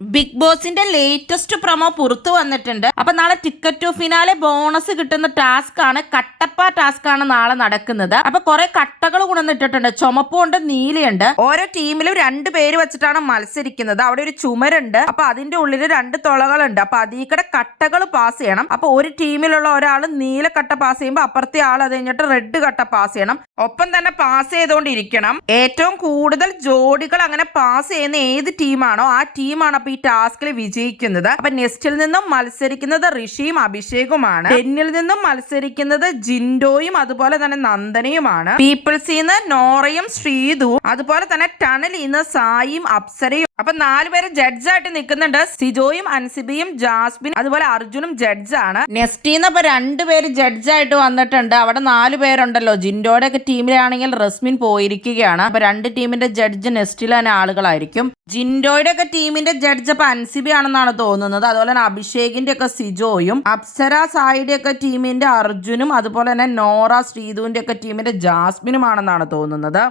Big ബോസിന്റെ latest promo പുറത്തു വന്നിട്ടുണ്ട്. അപ്പൊ നാളെ ടിക്കറ്റ് ടു ഫിനാലെ ബോണസ് കിട്ടുന്ന ടാസ്ക് ആണ്, കട്ടപ്പ ടാസ്ക് ആണ് നാളെ നടക്കുന്നത്. അപ്പൊ കുറെ കട്ടകൾ കൊണ്ടുവന്നിട്ടിട്ടുണ്ട്. ചുമപ്പുണ്ട്, നീലയുണ്ട്. ഓരോ ടീമിലും 2 പേര് വെച്ചിട്ടാണ് മത്സരിക്കുന്നത്. അവിടെ ഒരു ചുമരുണ്ട്. അപ്പൊ അതിന്റെ ഉള്ളിൽ 2 തുളകളുണ്ട്. അപ്പൊ അതിൽക്കൂടെ കട്ടകൾ പാസ് ചെയ്യണം. അപ്പൊ ഒരു ടീമിലുള്ള ഒരാൾ നീല കട്ട പാസ് ചെയ്യുമ്പോൾ അപ്പുറത്തെ ആൾ അത് കഴിഞ്ഞിട്ട് റെഡ് കട്ട പാസ് ചെയ്യണം. ഒപ്പം തന്നെ പാസ് ചെയ്തുകൊണ്ടിരിക്കണം. ഏറ്റവും കൂടുതൽ ജോഡികൾ അങ്ങനെ പാസ് ചെയ്യുന്ന ഏത് ടീമാണോ ആ ടീമാണ് ഈ ടാസ്കിൽ വിജയിക്കുന്നത്. അപ്പൊ നെസ്റ്റിൽ നിന്നും മത്സരിക്കുന്നത് ഋഷിയും അഭിഷേകുമാണ്. ടെന്നിൽ നിന്നും മത്സരിക്കുന്നത് ജിൻഡോയും അതുപോലെ തന്നെ നന്ദനയുമാണ്. പീപ്പിൾസിന്ന് നോറയും ശ്രീതുവും അതുപോലെ തന്നെ ടണലിന്ന് സായിയും അപ്സരയും. അപ്പൊ 4 പേര് ജഡ്ജായിട്ട് നിൽക്കുന്നുണ്ട്. സിജോയും അൻസിബയും ജാസ്മിൻ അതുപോലെ അർജുനും ജഡ്ജാണ്. നെസ്റ്റിന്ന് ഇപ്പൊ 2 പേര് ജഡ്ജായിട്ട് വന്നിട്ടുണ്ട്. അവിടെ 4 പേരുണ്ടല്ലോ. ജിൻഡോയുടെ ഒക്കെ ടീമിലാണെങ്കിൽ റസ്മിൻ പോയിരിക്കുകയാണ്. അപ്പൊ 2 ടീമിന്റെ ജഡ്ജ് നെസ്റ്റിൽ തന്നെ ആളുകളായിരിക്കും. ജിൻഡോയുടെ ഒക്കെ ടീമിന്റെ ജഡ്ജ് അപ്പൊ അൻസിബി ആണെന്നാണ് തോന്നുന്നത്. അതുപോലെ തന്നെ അഭിഷേകിന്റെ ഒക്കെ സിജോയും, അപ്സര സായിയുടെ ഒക്കെ ടീമിന്റെ അർജുനും അതുപോലെ തന്നെ നോറ ശ്രീധുവിന്റെ ഒക്കെ ടീമിന്റെ ജാസ്മിനും ആണെന്നാണ് തോന്നുന്നത്.